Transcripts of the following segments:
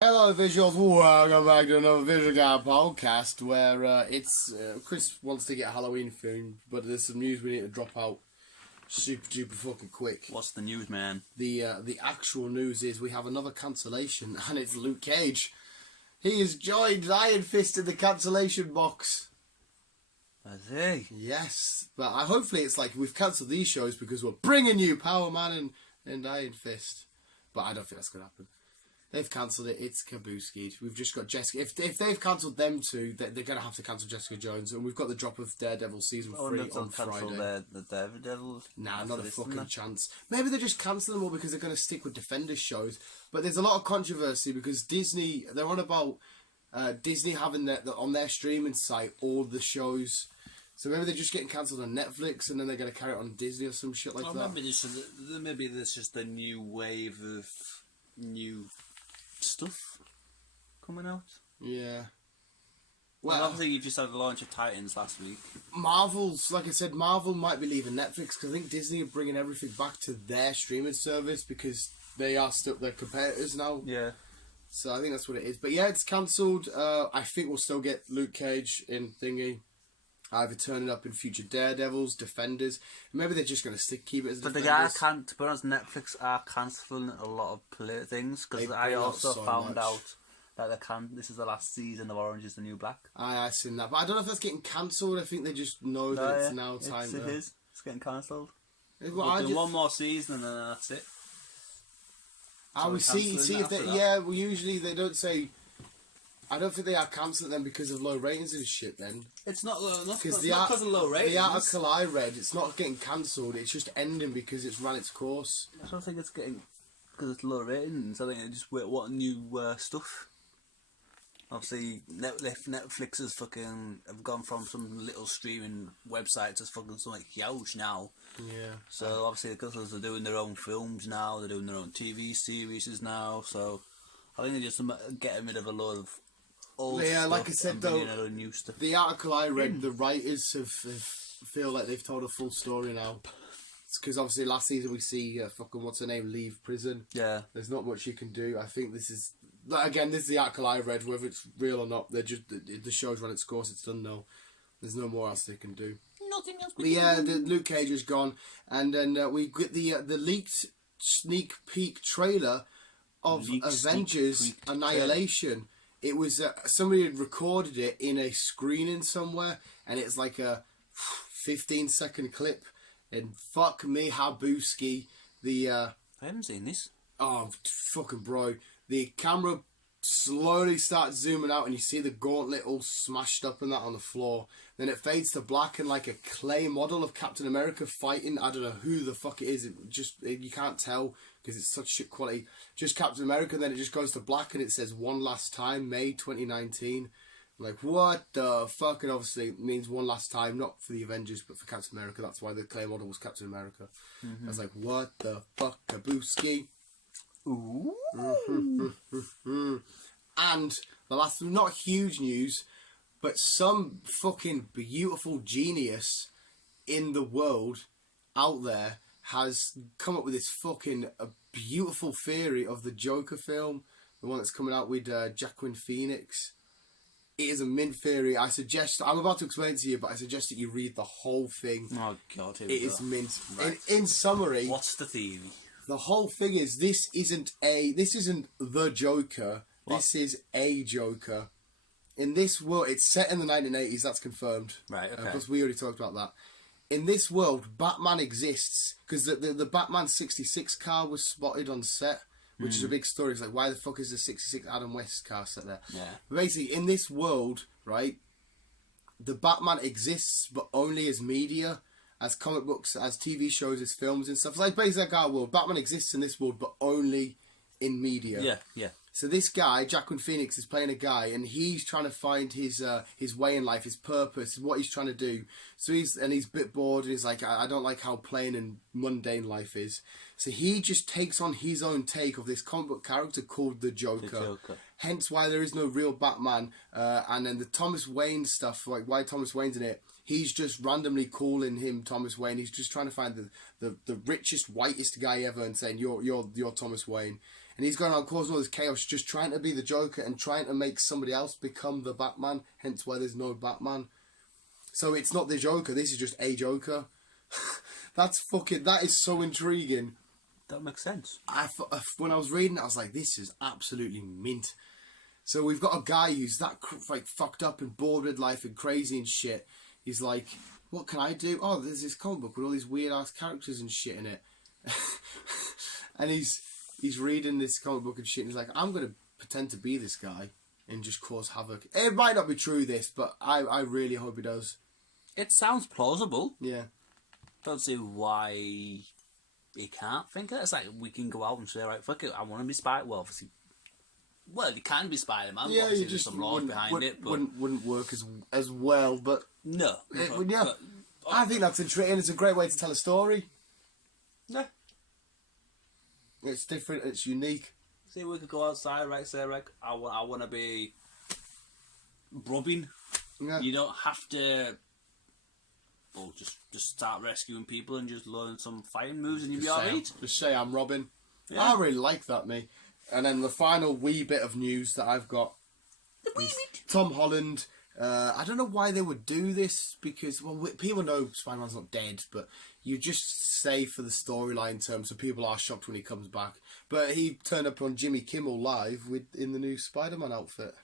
Hello, visuals. Welcome back to another Visual Guy podcast where Chris wants to get a Halloween theme, but there's some news we need to drop out super duper fucking quick. What's the news, man? The actual news is we have another cancellation, and it's Luke Cage. He has joined Iron Fist in the cancellation box. Is he? Yes, but hopefully it's like we've cancelled these shows because we're bringing you Power Man and Iron Fist. But I don't think that's going to happen. They've cancelled it. It's Kabuski'd. We've just got Jessica. If they've cancelled them two, they're going to have to cancel Jessica Jones. And we've got the drop of Daredevil season 3 on Friday. The Daredevil. Nah, not a fucking chance. Maybe they just cancel them all because they're going to stick with Defenders shows. But there's a lot of controversy because Disney, they're on about Disney having on their streaming site all the shows. So maybe they're just getting cancelled on Netflix and then they're going to carry it on Disney or some shit like that. Maybe there's just a new wave of new stuff coming out. Yeah. Well, obviously you just had the launch of Titans last week. Marvel's, like I said, Marvel might be leaving Netflix because I think Disney are bringing everything back to their streaming service because they are still their competitors now. Yeah. So I think that's what it is. But yeah, it's cancelled. I think we'll still get Luke Cage in Thingy. Either turning up in future Daredevils, Defenders. Maybe they're just going to keep it as But Defenders. the guy can't, to be honest, Netflix are cancelling a lot of things because I also found out that this is the last season of Orange is the New Black. I've seen that. But I don't know if that's getting cancelled. I think they just know that it's now time. It is. It's getting cancelled. Well, one more season and then that's it. I would see if they. Yeah, well, usually they don't say. I don't think they are cancelling them because of low ratings and shit. Then it's not because of low ratings. The article I read, it's not getting cancelled. It's just ending because it's run its course. I don't think it's getting because it's low ratings. I think they just want new stuff. Obviously, Netflix has have gone from some little streaming website to fucking something huge now. Yeah. So obviously, because they're doing their own films now, they're doing their own TV series now. So I think they're just getting rid of a lot of. Yeah, like I said though, new stuff. The article I read, the writers feel like they've told a full story now. It's because obviously last season we see fucking what's her name leave prison. Yeah, there's not much you can do. I think this is the article I read. Whether it's real or not, they're just the show's run its course. It's done now. There's no more else they can do. Nothing else. But yeah, the Luke Cage is gone, and then we get the leaked sneak peek trailer of Avengers Annihilation. It was somebody had recorded it in a screening somewhere, and it's like a 15-second clip. And fuck me, Habuski, I haven't seen this. Oh, fucking bro! The camera slowly starts zooming out, and you see the gauntlet all smashed up and that on the floor. Then it fades to black, and like a clay model of Captain America fighting. I don't know who the fuck it is. You can't tell because it's such shit quality. Just Captain America, and then it just goes to black, and it says "One Last Time, May 2019." I'm like, what the fuck? And obviously it means one last time, not for the Avengers, but for Captain America. That's why the clay model was Captain America. I was like, what the fuck, Kabuski? Ooh. And the last, not huge news, but some fucking beautiful genius in the world out there has come up with this fucking beautiful theory of the Joker film, the one that's coming out with Joaquin Phoenix. It is a mint theory. I'm about to explain it to you, but I suggest that you read the whole thing. Oh god, it is mint. Right. In summary, what's the theory? The whole thing is this isn't the Joker. What? This is a Joker. In this world, it's set in the 1980s. That's confirmed. Right. Okay. Because we already talked about that. In this world, Batman exists because the Batman 66 car was spotted on set. Which is a big story. It's like, why the fuck is the 66 Adam West car set there? Yeah. But basically, in this world, right, the Batman exists, but only as media, as comic books, as TV shows, as films and stuff. It's like basically like our world. Batman exists in this world, but only in media. Yeah, yeah. So this guy, Joaquin Phoenix, is playing a guy, and he's trying to find his way in life, his purpose, what he's trying to do. So he's a bit bored, and he's like, I don't like how plain and mundane life is. So he just takes on his own take of this comic book character called the Joker. Hence why there is no real Batman. And then the Thomas Wayne stuff, like why Thomas Wayne's in it, he's just randomly calling him Thomas Wayne. He's just trying to find the richest, whitest guy ever and saying, you're Thomas Wayne. and he's going around causing all this chaos, just trying to be the Joker and trying to make somebody else become the Batman. Hence why there's no Batman. So it's not the Joker. This is just a Joker. That is so intriguing. That makes sense. When I was reading it, I was like, this is absolutely mint. So we've got a guy who's that like fucked up and bored with life and crazy and shit. He's like, what can I do? Oh, there's this comic book with all these weird ass characters and shit in it. And he's reading this comic book and shit, and he's like, I'm gonna pretend to be this guy and just cause havoc. It might not be true, this, but I really hope he does. It sounds plausible. Yeah. Don't see why he can't think of it. It's like, we can go out and say, right, fuck it, I want to be Spider-Man. Well, obviously, you can be Spider-Man. Yeah, obviously you just there's some laws behind it, but wouldn't work as well. But no, yeah, I think that's intriguing. It's a great way to tell a story. Yeah, it's different. It's unique. See, we could go outside, right? Say, right, I want to be Robin. Yeah. You don't have to. Well, just start rescuing people and just learn some fighting moves, and you'll be alright. Just say I'm Robin. Yeah. I really like that, me. And then the final wee bit of news that I've got. The wee bit. Tom Holland. I don't know why they would do this, because people know Spider-Man's not dead, but you just say for the storyline terms, so people are shocked when he comes back. But he turned up on Jimmy Kimmel Live in the new Spider-Man outfit.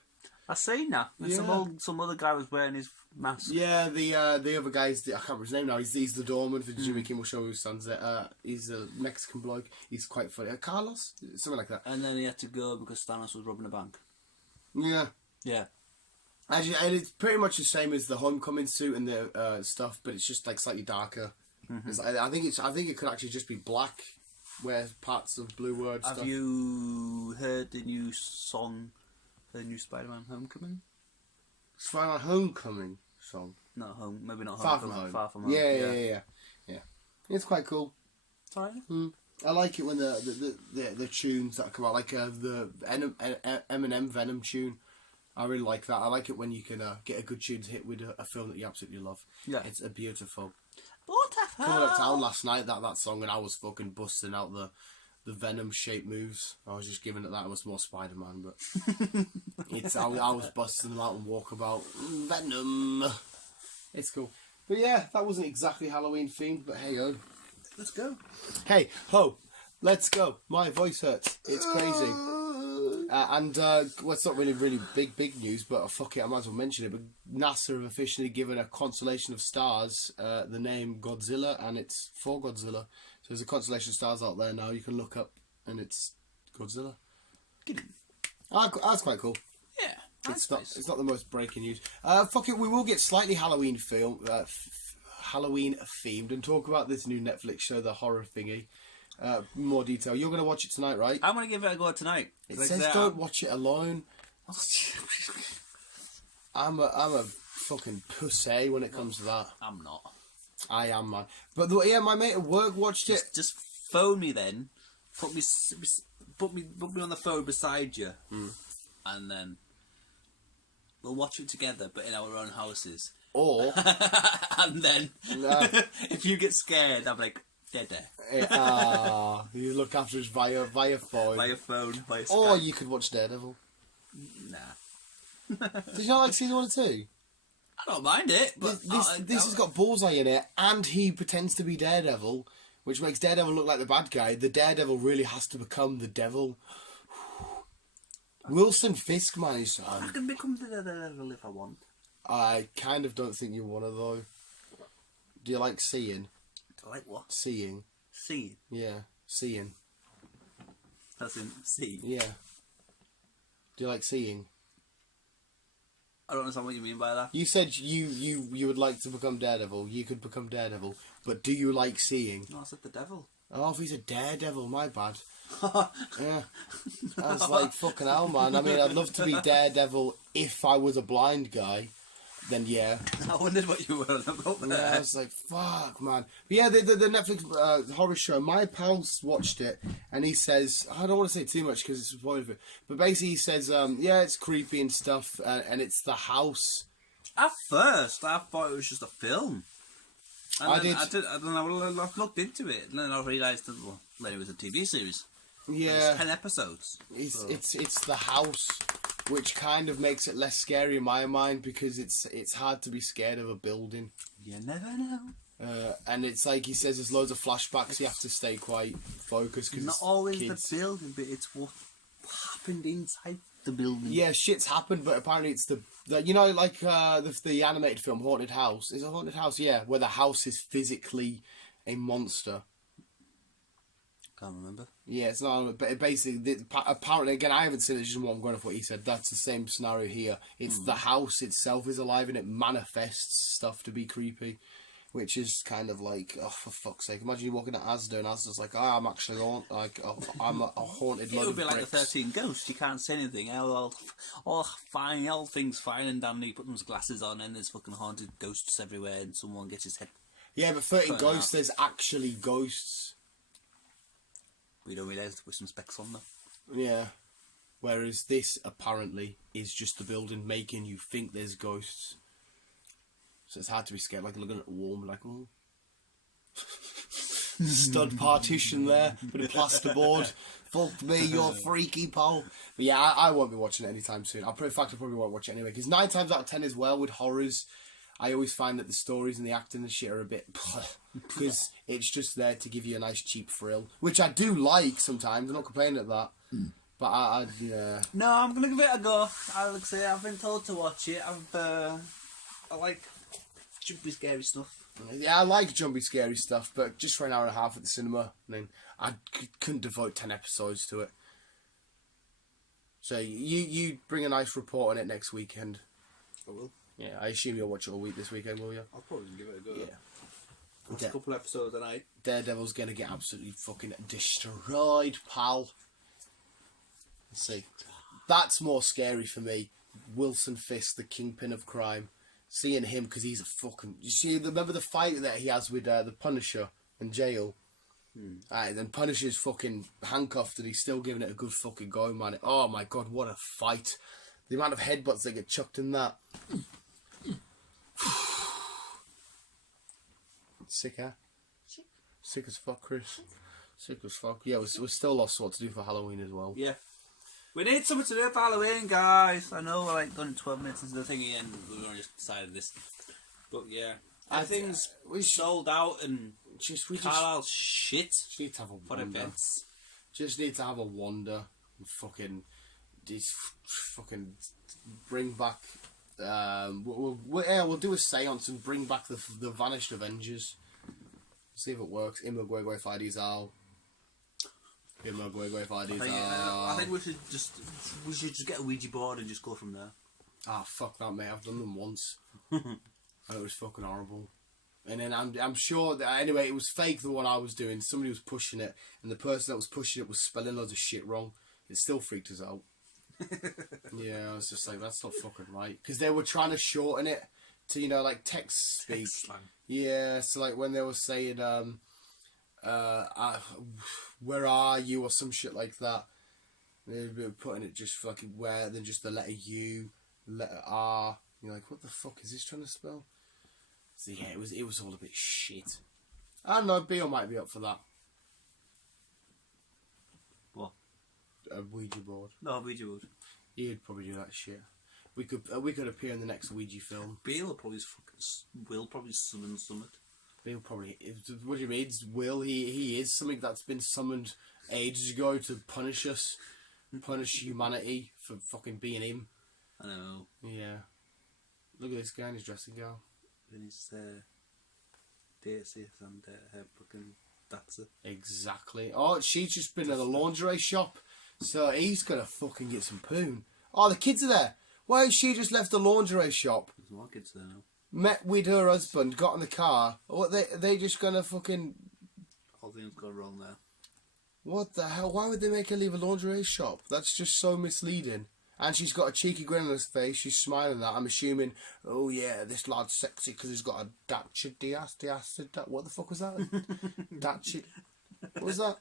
I seen that. Yeah. Some other guy was wearing his mask. Yeah, the other guy's I can't remember his name now. He's the doorman for the Jimmy Kimmel show who stands there. He's a Mexican bloke. He's quite funny. Carlos, something like that. And then he had to go because Thanos was robbing a bank. Yeah. Yeah. Actually, and it's pretty much the same as the Homecoming suit and the stuff, but it's just like slightly darker. Mm-hmm. I think it could actually just be black, where parts of blue were. Have you heard the new song? The new Spider-Man Homecoming? Spider-Man Homecoming song? Not home, maybe not Far Homecoming. From Home. Far From Home. Yeah. It's quite cool. Sorry? I like it when the tunes that come out, like the Eminem Venom tune. I really like that. I like it when you can get a good tune to hit with a film that you absolutely love. Yeah. It's a beautiful. Beautiful. Coming uptown last night, that song, and I was fucking busting out the Venom shape moves. I was just giving it that. I was more Spider-Man, but I was busting them out and walk about Venom. It's cool. But yeah, that wasn't exactly Halloween themed, but hey ho, let's go. Hey ho, let's go. My voice hurts. It's crazy. Well, it's not really big news, but fuck it, I might as well mention it. But NASA have officially given a constellation of stars the name Godzilla, and it's for Godzilla. So there's a constellation of stars out there now you can look up, and it's Godzilla. That's quite cool. Yeah, It's not the most breaking news. Fuck it, we will get slightly Halloween Halloween themed and talk about this new Netflix show, the horror thingy. More detail. You're going to watch it tonight, right? I'm going to give it a go tonight. It says don't watch it alone. I'm a fucking pussy when it comes to that. I'm not. I am, man. But yeah, my mate at work watched it. Just phone me then. Put me on the phone beside you, and then we'll watch it together, but in our own houses. Or and then if you get scared, I'm like, dead there. You look after us via phone. Via phone, via Skype. Or you could watch Daredevil. Nah. Did you not like season 1 and 2? I don't mind it, but this has got Bullseye in it, and he pretends to be Daredevil, which makes Daredevil look like the bad guy. The Daredevil really has to become the devil. Wilson Fisk, man, is. I can become the Daredevil if I want. I kind of don't think you want to, though. Do you like seeing? Do I like what? Seeing. Seeing? Yeah, seeing. As in, see? Yeah. Do you like seeing? I don't understand what you mean by that. You said you would like to become Daredevil. You could become Daredevil. But do you like seeing? No, I said the devil. Oh, if he's a Daredevil, my bad. Yeah. I was like, fucking hell, man. I mean, I'd love to be Daredevil if I was a blind guy. Then, yeah. I wondered what you were on about there. Yeah, I was like, fuck, man. But yeah, the Netflix horror show, my pal watched it, and he says, I don't want to say too much because it's a spoiler of it, but basically he says, yeah, it's creepy and stuff, and it's the house. At first, I thought it was just a film. And I then I looked into it, and then I realised that, well, then it was a TV series. Yeah. It's 10 episodes. It's the house, which kind of makes it less scary in my mind, because it's hard to be scared of a building. You never know. And it's like he says, there's loads of flashbacks. You have to stay quite focused. Cause not always kids. The building, but it's what happened inside the building. Yeah, shit's happened, but apparently it's the you know, like the animated film Haunted House. Is it Haunted House? Yeah, where the house is physically a monster. Can't remember. Yeah, it's not. But basically, apparently, again, I haven't seen it. Just what I'm going off what he said. That's the same scenario here. It's the house itself is alive and it manifests stuff to be creepy. Which is kind of like, oh, for fuck's sake! Imagine you walking at Asda and Asda's like, I'm actually I'm a haunted. It would be like the 13 Ghosts. You can't say anything. All fine, all things fine and dandy. Put them glasses on, and there's fucking haunted ghosts everywhere, and someone gets his head. Yeah, but 13 Ghosts, there's actually ghosts. We don't realise with some specs on them. Yeah. Whereas this apparently is just the building making you think there's ghosts. So it's hard to be scared, like looking at a wall and like, oh. Stud partition there, bit of plasterboard. Fuck me, you're freaky, pal. But yeah, I won't be watching it anytime soon. In fact, I probably won't watch it anyway, because 9 times out of 10 as well with horrors, I always find that the stories and the acting and shit are a bit... Because it's just there to give you a nice cheap thrill, which I do like sometimes. I'm not complaining at that. But yeah. No, I'm going to give it a go. I've been told to watch it. I like jumpy, scary stuff. Yeah, I like jumpy, scary stuff, but just for an hour and a half at the cinema, I mean, I couldn't devote 10 episodes to it. So you bring a nice report on it next weekend. I will. Yeah, I assume you'll watch it all week this weekend, will you? I'll probably give it a go. Yeah. Watch a couple episodes a night. Daredevil's going to get absolutely fucking destroyed, pal. Let's see. That's more scary for me. Wilson Fisk, the kingpin of crime. Seeing him, because he's a fucking... remember the fight that he has with the Punisher in jail? Then Punisher's fucking handcuffed and he's still giving it a good fucking go, man. Oh my god, what a fight. The amount of headbutts that get chucked in that. Sick, huh? Sick as fuck, Chris. Sick as fuck. Yeah, we're still lost what to do for Halloween as well. Yeah. We need something to do for Halloween, guys. I know we're like done 12 minutes into the thingy and we've only just decided this. But yeah. Everything's sold out and Carlisle's shit need to have a for events. Just need to have a wander and fucking bring back we'll do a seance and bring back the vanished Avengers. See if it works. Imagwegwe Fidey's out. I think we should just get a Ouija board and just go from there. Ah, fuck that, mate. I've done them once. And it was fucking horrible. And then I'm sure that anyway, it was fake. The one I was doing, somebody was pushing it, and the person that was pushing it was spelling loads of shit wrong. It still freaked us out. Yeah, I was just like, that's not fucking right, because they were trying to shorten it to like text speak. Text slang. Yeah, so like when they were saying where are you or some shit like that, they were putting it just fucking where, then just the letter U, letter R. You're like, what the fuck is this trying to spell? So yeah, it was all a bit shit. I don't know, Beale might be up for that. What? A Ouija board. No, Ouija board. He'd probably do that shit. We could appear in the next Ouija film. Beale will probably summon something. Beale probably... What do you mean? Will? He is something that's been summoned ages ago to punish us. Punish humanity for fucking being him. I know. Yeah. Look at this guy in his dressing gown. And his dates and her fucking that's it. Exactly. Oh, she's just been at the lingerie shop, so he's gonna fucking get some poon. Oh, the kids are there. Why has she just left the lingerie shop? There's more kids there now. Met with her husband, got in the car. What they just gonna fucking... Whole thing's gone wrong there. What the hell? Why would they make her leave a lingerie shop? That's just so misleading. And she's got a cheeky grin on her face. She's smiling at that. I'm assuming, oh yeah, this lad's sexy because he's got a Dacia Diaz. What the fuck was that? Dacia. What was that?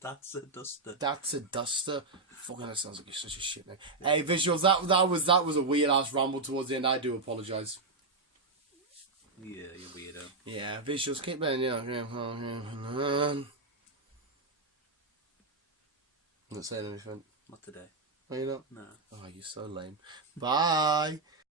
That's a duster. That's a duster. Fucking that sounds like such a shit name. Hey, visuals. That was a weird ass ramble towards the end. I do apologise. Yeah, you're weirdo. Yeah, visuals. Keep being, I'm not saying anything. Not today. Are you not? No. Oh, you're so lame. Bye.